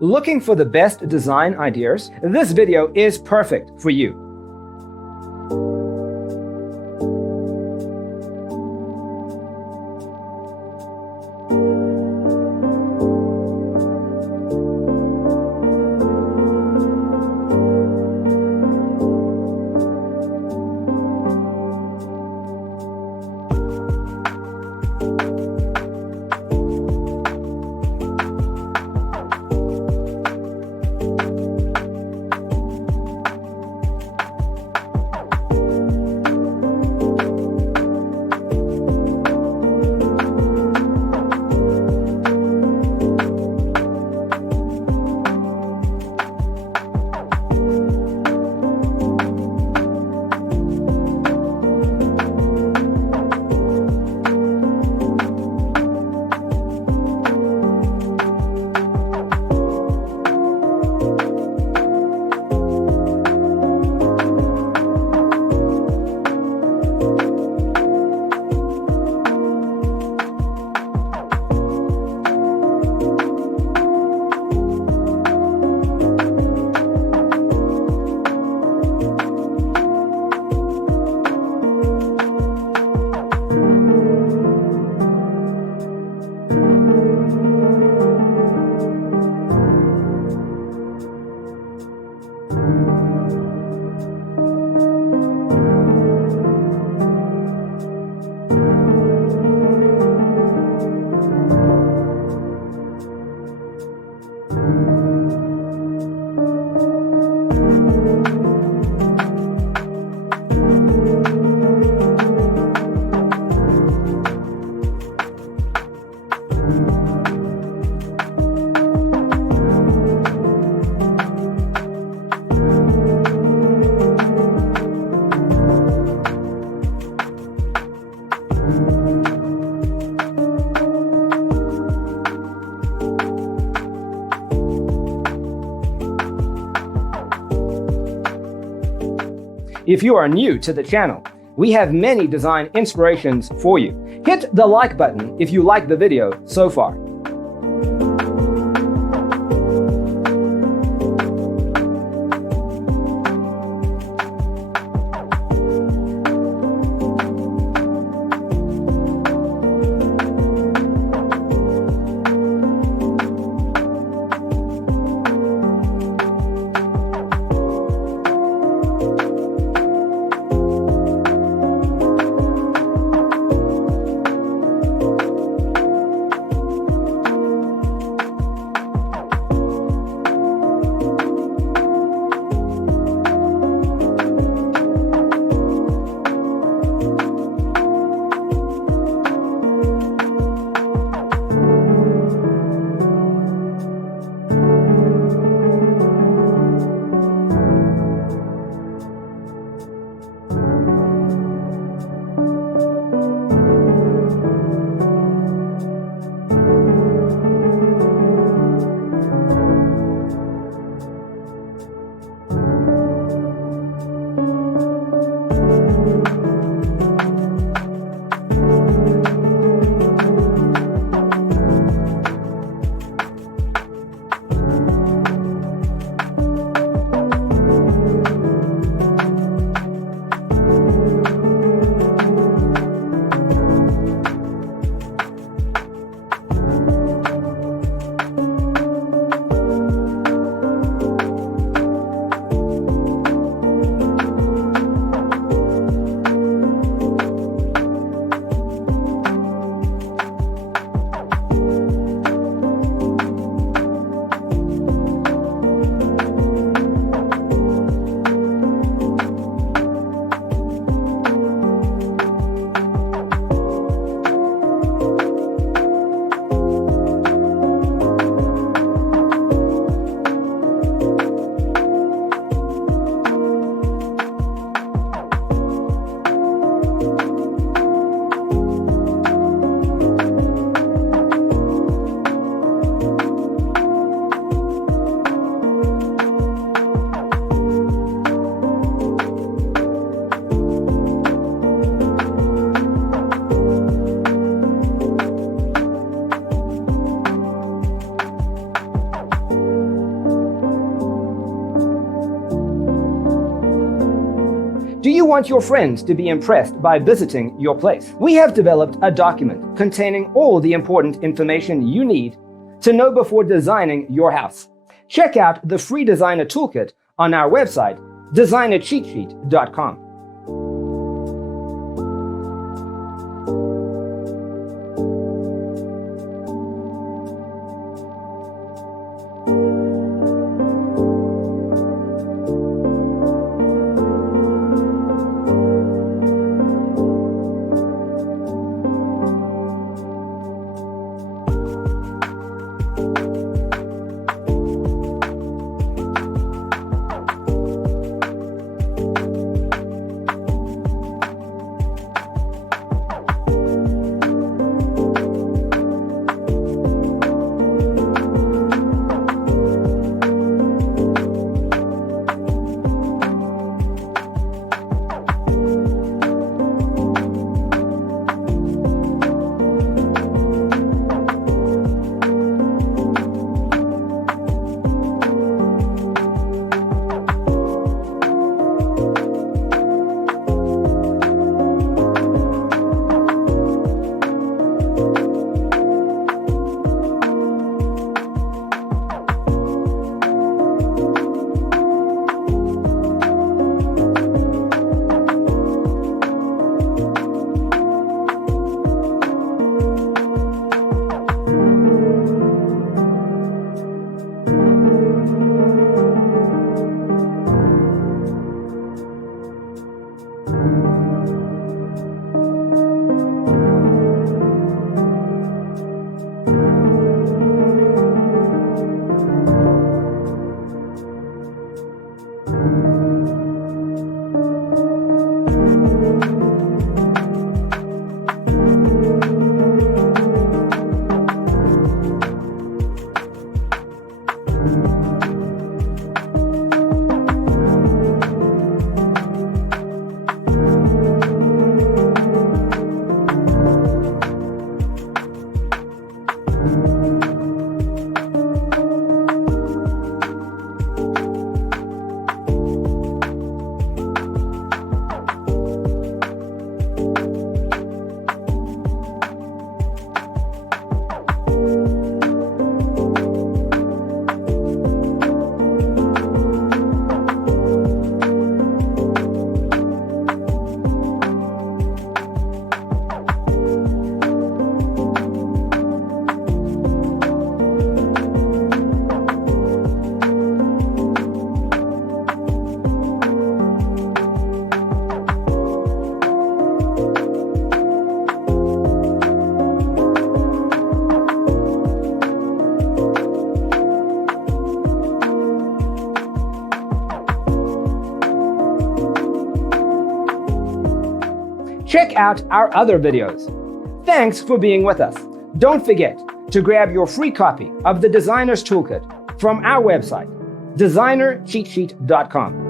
Looking for the best design ideas? This video is perfect for you. If you are new to the channel, we have many design inspirations for you. Hit the like button if you like the video so far. Do you want your friends to be impressed by visiting your place? We have developed a document containing all the important information you need to know before designing your house. Check out the free designer toolkit on our website, designercheatsheet.com. Check out our other videos. Thanks for being with us. Don't forget to grab your free copy of the Designer's Toolkit from our website, designercheatsheet.com.